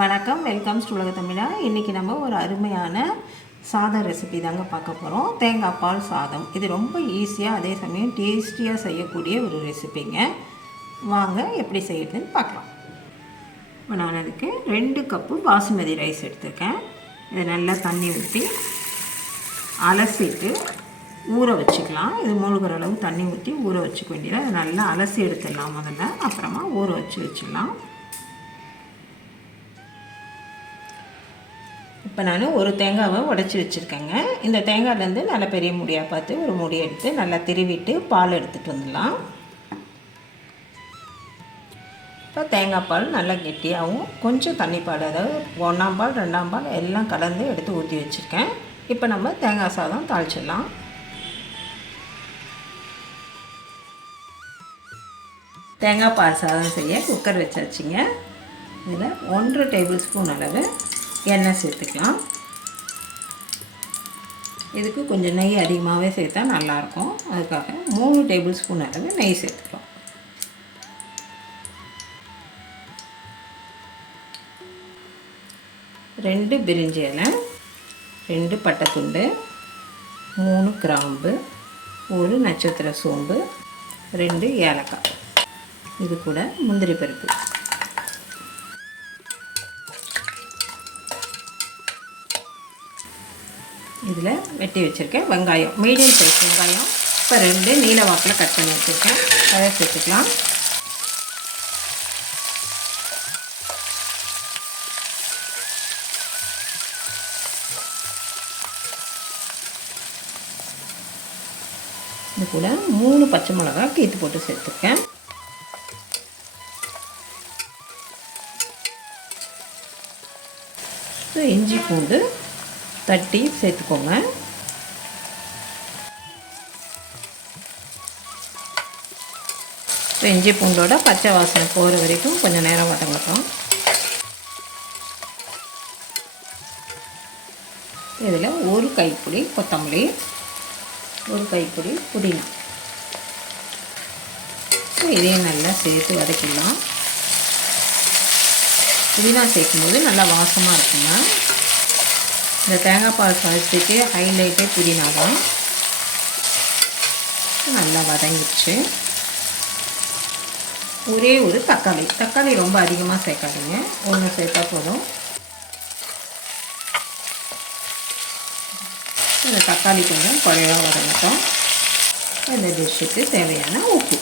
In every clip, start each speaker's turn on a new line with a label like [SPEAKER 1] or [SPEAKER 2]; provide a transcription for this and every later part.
[SPEAKER 1] வணக்கம். Welcome to உலக தமிழா. இன்றைக்கி நம்ம ஒரு அருமையான சாதம் ரெசிபி தாங்க பார்க்க போகிறோம் தேங்காய் பால் சாதம். இது ரொம்ப ஈஸியாக அதே சமயம் டேஸ்டியாக செய்யக்கூடிய ஒரு ரெசிபிங்க வாங்க எப்படி செய்யறதுன்னு பார்க்கலாம். இப்போ நான் அதுக்கு ரெண்டு கப்பு பாசுமதி ரைஸ் எடுத்திருக்கேன். இதை நல்லா தண்ணி ஊற்றி அலசிட்டு ஊற வச்சுக்கலாம். இது மூழ்கிற அளவு தண்ணி ஊற்றி ஊற வச்சுக்க வேண்டியது அதை நல்லா அலசி எடுத்துடலாம் முதல்ல. அப்புறமா ஊற வச்சு வச்சிடலாம். இப்போ நான் ஒரு தேங்காவை உடச்சி வச்சுருக்கேங்க. இந்த தேங்காயிலேருந்து நல்ல பெரிய முடியாக பார்த்து ஒரு முடி எடுத்து நல்லா திருவிட்டு பால் எடுத்துகிட்டு வந்துடலாம். இப்போ தேங்காய் பால் நல்லா கெட்டியாகவும் கொஞ்சம் தண்ணி பால் அதாவது ஒன்றாம் பால் ரெண்டாம் பால் எல்லாம் கலந்து எடுத்து ஊற்றி வச்சுருக்கேன். இப்போ நம்ம தேங்காய் சாதம் தாளிச்சிடலாம். தேங்காய் பால் சாதம் செய்ய குக்கர் வச்சாச்சுங்க. இதில் ஒன்றரை டேபிள் ஸ்பூன் அளவு எண்ணெய் சேர்த்துக்கலாம். இதுக்கு கொஞ்சம் நெய் அதிகமாகவே சேர்த்தா நல்லாயிருக்கும். அதுக்காக மூணு டேபிள் ஸ்பூன் அளவு நெய் சேர்த்துக்கலாம். ரெண்டு பிரிஞ்சி இலை ரெண்டு பட்டைத்துண்டு மூணு கிராம்பு ஒரு நட்சத்திர சோம்பு ரெண்டு ஏலக்காய். இது கூட முந்திரி பருப்பு. இதில் வெட்டி வச்சுருக்கேன் வெங்காயம். மீடியம் சைஸ் வெங்காயம். இப்போ ரெண்டு நீல வாக்கில் கட் பண்ணி வச்சுருக்கேன். அதை சேர்த்துக்கலாம் இது கூட மூணு பச்சை மிளகா கீத்து போட்டு சேர்த்துருக்கேன். இஞ்சி பூண்டு தட்டி சேர்த்துக்கோங்க. ஸோ இஞ்சி பூண்டோட பச்சை வாசனை போகிற வரைக்கும் கொஞ்சம் நேரம் வதங்கட்டும் இதில் ஒரு கைப்பிடி கொத்தமல்லி ஒரு கைப்பிடி புதினா. இதையும் நல்லா சேர்த்து வதக்கிடலாம். புதினா சேர்க்கும்போது நல்லா வாசமாக இருக்குங்க. இந்த தேங்காய் பால் சாதத்துக்கு ஹைலைட்டே புதினா தான் நல்லா வதங்கிடுச்சு. ஒரே ஒரு தக்காளி. தக்காளி ரொம்ப அதிகமாக சேர்க்காதீங்க. ஒன்று சேர்த்தா போதும். இந்த தக்காளி கொஞ்சம் குறைவாக வதங்கட்டும். இந்த டிஷ்ஷுக்கு தேவையான உப்பு.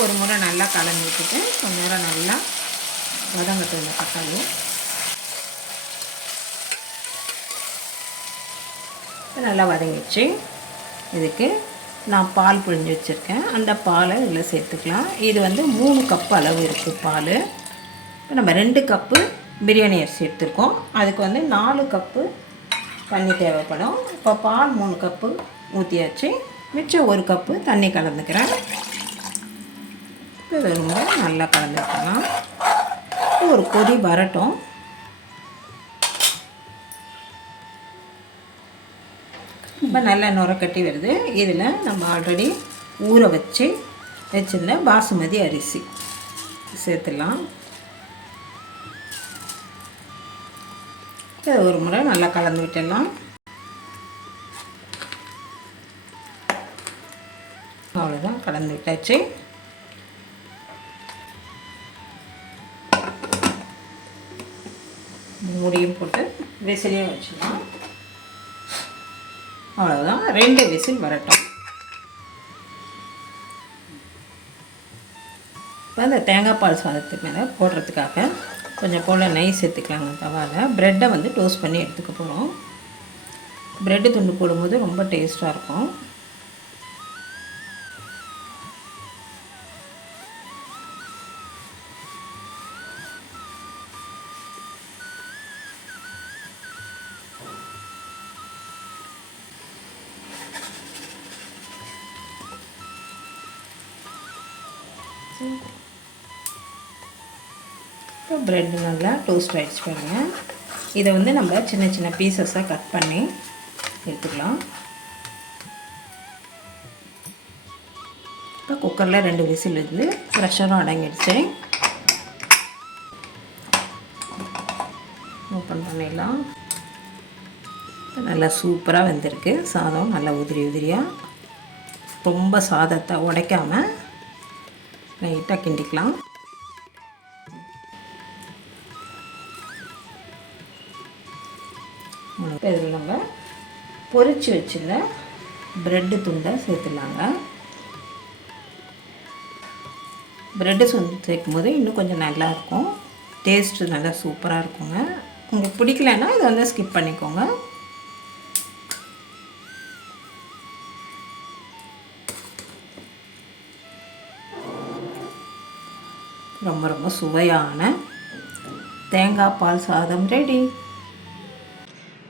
[SPEAKER 1] ஒரு முறை நல்லா கலந்து விட்டுட்டு கொஞ்ச நேரம் நல்லா வதங்கட்டும் இந்த தக்காளி நல்லா வதங்கிடுச்சு இதுக்கு நான் பால் புழிஞ்சு வச்சுருக்கேன். அந்த பாலை இதில் சேர்த்துக்கலாம். இது வந்து மூணு கப் அளவு இருக்குது பால். இப்போ நம்ம ரெண்டு கப்பு பிரியாணி அரிசி எடுத்துருக்கோம். அதுக்கு வந்து நாலு கப்பு தண்ணி தேவைப்படும். இப்போ பால் மூணு கப்பு ஊற்றியாச்சு மிச்சம் ஒரு கப்பு தண்ணி கலந்துக்கிறேன். இது ரொம்ப நல்லா கலந்துக்கலாம். ஒரு கொதி வரட்டும். இப்போ நல்லா நுரக்கட்டி வருது. இதில் நம்ம ஆல்ரெடி ஊற வச்சு வச்சுருந்த பாசுமதி அரிசி சேர்த்துடலாம். இதை ஒரு முறை நல்லா கலந்து விட்டுடலாம். அவ்வளோதான் கலந்து விட்டாச்சு. மூடியும் போட்டு விசிலையும் வச்சிடலாம். அவ்வளோதான் ரெண்டு விசில் வரட்டும். இப்போ அந்த தேங்காய் பால் சாதத்துக்கு மேலே போடுறதுக்காக கொஞ்சம் போல் நெய் சேர்த்துக்கலாங்க. தவாவில் ப்ரெட்டை வந்து டோஸ்ட் பண்ணி எடுத்துக்க போகிறோம் ப்ரெட்டு துண்டு போடும்போது ரொம்ப டேஸ்ட்டாக இருக்கும். இப்போ ப்ரெட் நல்லா டோஸ்ட் ஆகிடுச்சு பாருங்கள் இதை வந்து நம்ம சின்ன சின்ன பீசஸாக கட் பண்ணி எடுத்துக்கலாம். இப்போ குக்கரில் ரெண்டு விசில் இருந்து ப்ரெஷரும் அடங்கிடுச்சு. ஓப்பன் பண்ணிடலாம். நல்லா சூப்பராக வெந்திருக்கு. சாதம் நல்லா உதிரி உதிரியாக ரொம்ப சாதத்தை உடைக்காமல் லைட்டாக கிண்டிக்கலாம் இதில் நம்ம பொறிச்சு வச்சுருந்த ப்ரெட்டு துண்டை சேர்த்துடலாங்க ப்ரெட்டு சுண்டு சேர்க்கும் போது இன்னும் கொஞ்சம் நல்லாயிருக்கும் டேஸ்ட்டு நல்லா சூப்பராக இருக்குங்க. உங்களுக்கு பிடிக்கலன்னா இதை வந்து ஸ்கிப் பண்ணிக்கோங்க. ரொம்ப ரொம்ப சுவையான தேங்காய் பால் சாதம் ரெடி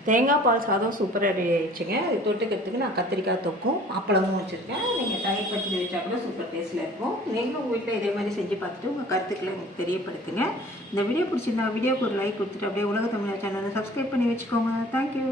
[SPEAKER 1] தேங்காய் பால் சாதம் சூப்பராக ரெடி ஆயிடுச்சுங்க. அது தொட்டுக்கிறதுக்கு நான் கத்திரிக்காய் தொக்கும் அப்பளமும் வச்சுருக்கேன். நீங்கள் தயிர் பச்சடி வச்சா கூட சூப்பர் டேஸ்ட்டில் இருக்கும். நீங்களும் உங்கள் வீட்டில் இதே மாதிரி செஞ்சு பார்த்துட்டு உங்கள் கருத்துக்களை எனக்கு தெரியப்படுத்துங்க. இந்த வீடியோ பிடிச்சிருந்தா வீடியோக்கு ஒரு லைக் கொடுத்துட்டு அப்படியே உலக தமிழர் சேனலை சப்ஸ்கிரைப் பண்ணி வச்சுக்கோங்க. தேங்க்யூ